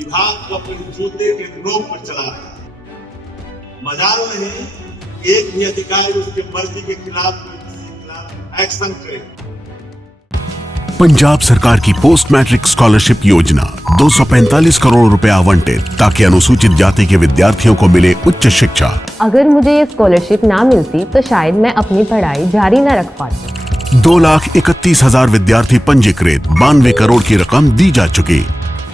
विभाग को अपने जूते के नोक पर चला रहा है। मजाल नहीं, एक भी अधिकारी उसके मर्जी के खिलाफ एक्शन करे। पंजाब सरकार की पोस्ट मैट्रिक स्कॉलरशिप योजना 245 करोड़ रुपए आवंटित ताकि अनुसूचित जाति के विद्यार्थियों को मिले उच्च शिक्षा। अगर मुझे ये स्कॉलरशिप ना मिलती तो शायद मैं अपनी पढ़ाई जारी न रख पाती। 2,31,000 विद्यार्थी पंजीकृत, 92 करोड़ की रकम दी जा चुकी।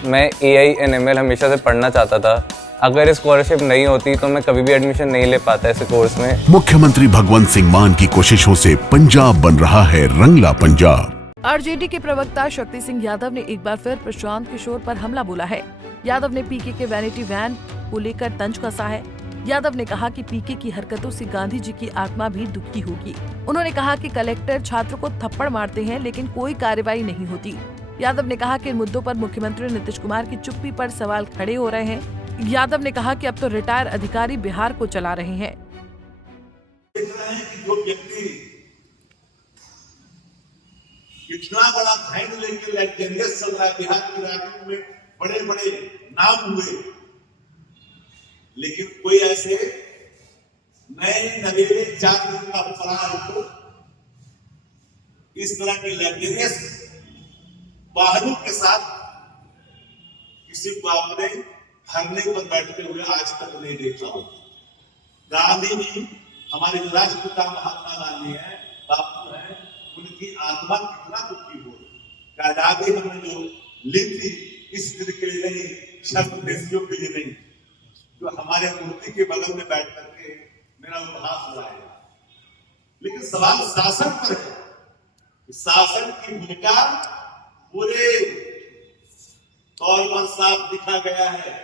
मैं AI and ML हमेशा से पढ़ना चाहता था। अगर स्कॉलरशिप नहीं होती तो मैं कभी भी एडमिशन नहीं ले पाता ऐसे कोर्स में। मुख्यमंत्री भगवंत सिंह मान की कोशिशों से पंजाब बन रहा है रंगला पंजाब। आरजेडी के प्रवक्ता शक्ति सिंह यादव ने एक बार फिर प्रशांत किशोर पर हमला बोला है। यादव ने पीके के वैनिटी वैन को लेकर तंज कसा है। यादव ने कहा कि पीके की हरकतों से गांधी जी की आत्मा भी दुखी होगी। उन्होंने कहा कि कलेक्टर छात्रों को थप्पड़ मारते हैं लेकिन कोई कार्रवाई नहीं होती। यादव ने कहा कि इन मुद्दों पर मुख्यमंत्री नीतीश कुमार की चुप्पी पर सवाल खड़े हो रहे हैं। यादव ने कहा कि अब तो रिटायर अधिकारी बिहार को चला रहे हैं। इतना बड़ा धैर्य लेके लग्जरियस चल रहा है, बिहार की राजनीति में बड़े बड़े नाम हुए, लेकिन कोई ऐसे नए नवेले 4 दिन का फरार को इस तरह के लग्जरियस वाहनों के साथ किसी को अपने धरने पर बैठते हुए आज तक नहीं देखा हो। गांधी जी हमारे राष्ट्रपिता महात्मा गांधी है, बापू है, उनकी आत्मा कितना दुखी हो। आजादी हमने जो ली थी इस दिन के लिए नहीं, शर्त देशियों के लिए नहीं, जो हमारे मूर्ति के बगल में बैठ करके मेरा उपहास लगाया। लेकिन सवाल शासन पर है। शासन की भूमिका पूरे तौर पर साफ दिखा गया है।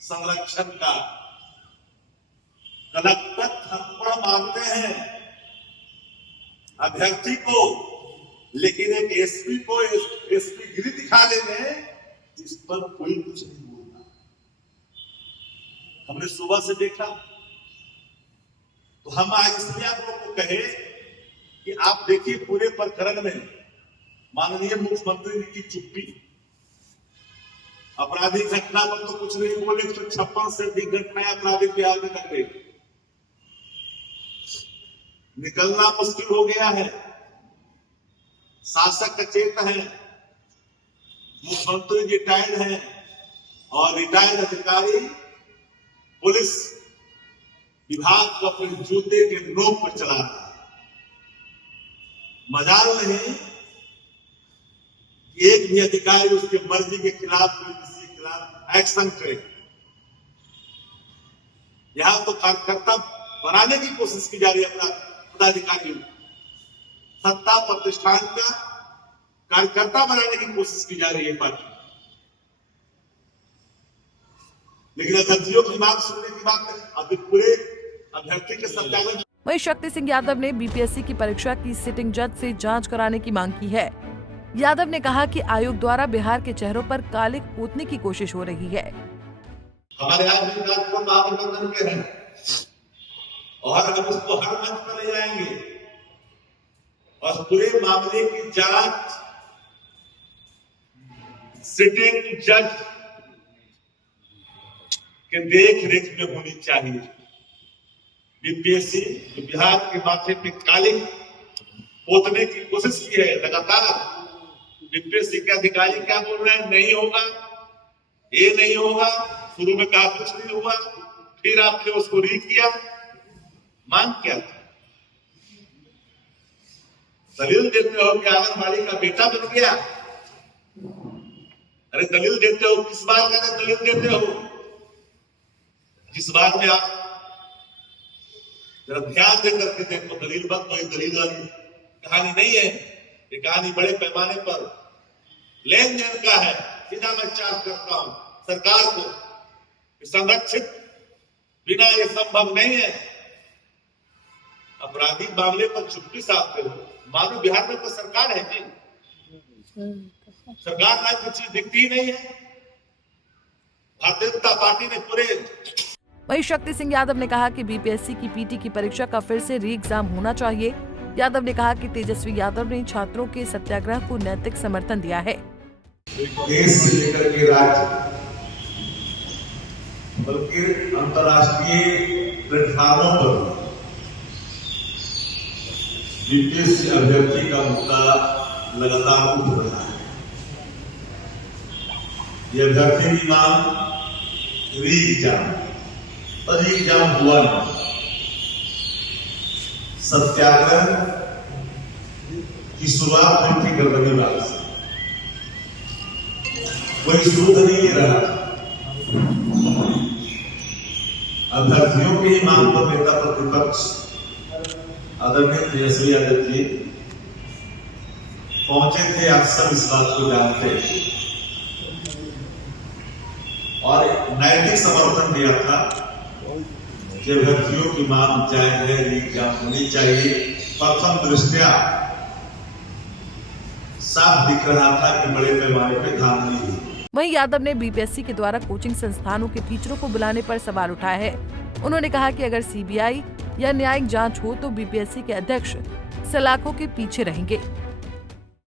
संरक्षण का कलेक्टर थप्पड़ मारते हैं अभ्यर्थी को, लेकिन एक एसपी को एसपी गिरी दिखा देते हैं जिस पर कोई कुछ नहीं बोलता। हमने सुबह से देखा, तो हम आज इसलिए आप लोग को कहे कि आप देखिए पूरे प्रकरण में माननीय मुख्यमंत्री जी की चुप्पी। आपराधिक घटना पर तो कुछ नहीं बोले, 156 से अधिक घटनाएं आपराधिक बिहार में घट गई। निकलना मुश्किल हो गया है। शासक अचेत है, मुख्यमंत्री रिटायर्ड है और रिटायर्ड अधिकारी पुलिस विभाग को अपने जूते के नोक पर चला रहा है। मजाल नहीं, एक भी अधिकारी उसके मर्जी के खिलाफ किसी के खिलाफ एक्शन करे। यहां तो कार्यकर्ता बनाने की कोशिश की जा रही है अपना पदाधिकारियों, सत्ता प्रतिष्ठान का कार्यकर्ता बनाने की कोशिश की जा रही है पार्टी। लेकिन अभ्यर्थियों की मांग सुनने की बात नहीं, अभी पूरे अभ्यर्थी के सत्याग्रह। वहीं शक्ति सिंह यादव ने बीपीएससी की परीक्षा की सिटिंग जज से जांच कराने की मांग की है। यादव ने कहा कि आयोग द्वारा बिहार के चेहरों पर कालिक पोतने की कोशिश हो रही है। हमारे आज भी राजकोट महागठबंधन के हैं और हम उसको हर मंच पर ले जाएंगे और पूरे मामले की जांच सिटिंग जज के देख रेख में होनी चाहिए। बीपीएससी जो बिहार के माथे पे कालिक पोतने की कोशिश की है लगातार। बीपीएससी के अधिकारी क्या बोल रहे हैं, नहीं होगा, ये नहीं होगा। शुरू में कहा कुछ नहीं हुआ, फिर आपने उसको री किया। मांग क्या था? दलील देते हो कि आंगनबाड़ी का बेटा बन गया। अरे दलील देते हो, किस बात का दलील देते हो? जिस बात में आप जरा ध्यान देकर के देखो, दलील बंद तो दलील वाली कहानी नहीं है। ये कहानी बड़े पैमाने पर लेन देन का है। सीधा मैं चार्ज करता हूं सरकार को, संरक्षित बिना ये संभव नहीं है। आपराधिक मामले पर चुप्पी साधते हो। मानो बिहार में तो सरकार है जी, सरकार ना कुछ चीज दिखती ही नहीं है। भारतीय जनता पार्टी ने पूरे। वहीं शक्ति सिंह यादव ने कहा कि बीपीएससी की पीटी की परीक्षा का फिर से री एग्जाम होना चाहिए। यादव ने कहा कि तेजस्वी यादव ने छात्रों के सत्याग्रह को नैतिक समर्थन दिया है। देश से लेकर के राज्य बल्कि अंतर्राष्ट्रीय प्लेटफॉर्मों पर बीपीएससी अभ्यर्थी का मुद्दा लगातार उठ रहा है। ये अभ्यर्थी की मांग री एग्जाम हुआ नहीं। सत्याग्रह की शुरुआत हुई थी गर्दनीबाग से, कोई सूद नहीं ले रहा था। अभ्यर्थियों की मांग पर नेता प्रतिपक्ष आदरणीय तेजस्वी यादव जी पहुंचे थे। आप सब इस बात को जानते हैं और नैतिक समर्थन दिया था कि अभ्यर्थियों की मांग जायज है, एग्जाम होनी चाहिए। प्रथम दृष्टया साफ दिख रहा था कि बड़े पैमाने पर धांधली हुई। वहीं यादव ने बीपीएससी के द्वारा कोचिंग संस्थानों के टीचरों को बुलाने पर सवाल उठाया है। उन्होंने कहा कि अगर सीबीआई या न्यायिक जांच हो तो बीपीएससी के अध्यक्ष सलाखों के पीछे रहेंगे।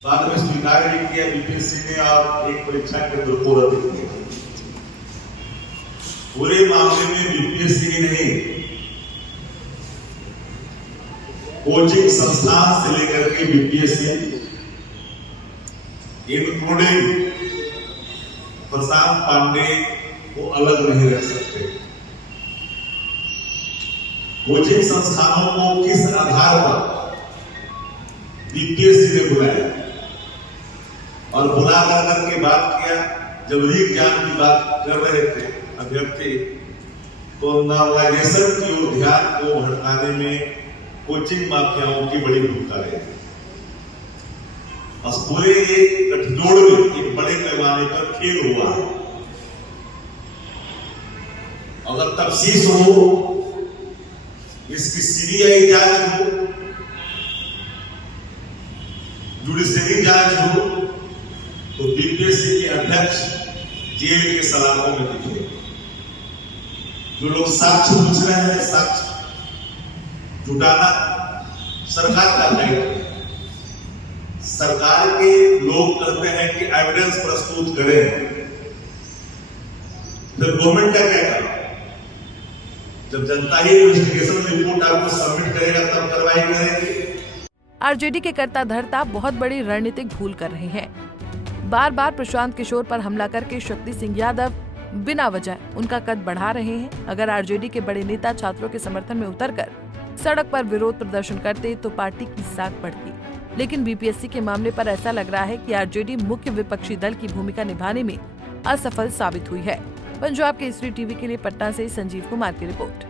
बाद में स्वीकार भी किया बीपीएससी ने और एक परीक्षा केंद्र को रद्द किया। पूरे मामले में बीपीएससी की नहीं, कोचिंग संस्थान से लेकर के बीपीएससी इंक्लूडिंग प्रशांत पांडे को अलग नहीं रख सकते। कोचिंग संस्थानों को किस आधार पर बीपीएससी ने बुलाया और बुला करके बात किया। जब री एग्जाम की बात कर रहे थे अभ्यर्थी, तो नॉर्मलाइजेशन की ओर ध्यान को भटकाने में कोचिंग माफियाओं की बड़ी भूमिका रही। बस पूरे गठजोड़ में एक बड़े पैमाने पर खेल हुआ है। अगर तफ्सीस हो, इसकी सीबीआई जांच हो, जुडिशरी जांच हो, तो बीपीएससी के अध्यक्ष जेल के सलाखों में दिखे। जो लोग साक्ष्य पूछ रहे हैं, साक्ष्य जुटाना सरकार का दायित्व है। सरकार के लोग कहते हैं कि एविडेंस प्रस्तुत करें, फिर गवर्नमेंट का क्या करेगा? जब जनता ही इन्वेस्टिगेशन रिपोर्ट आपको सबमिट करेगा तब कार्रवाई करेंगे। आरजेडी के कर्ता धर्ता बहुत बड़ी रणनीतिक भूल कर रहे हैं। बार बार प्रशांत किशोर पर हमला करके शक्ति सिंह यादव बिना वजह उनका कद बढ़ा रहे हैं। अगर आरजेडी के बड़े नेता छात्रों के समर्थन में उतरकर सड़क पर विरोध प्रदर्शन करते तो पार्टी की साख बढ़ती। लेकिन बीपीएससी के मामले पर ऐसा लग रहा है कि आरजेडी मुख्य विपक्षी दल की भूमिका निभाने में असफल साबित हुई है। पंजाब केसरी टीवी के लिए पटना से संजीव कुमार की रिपोर्ट।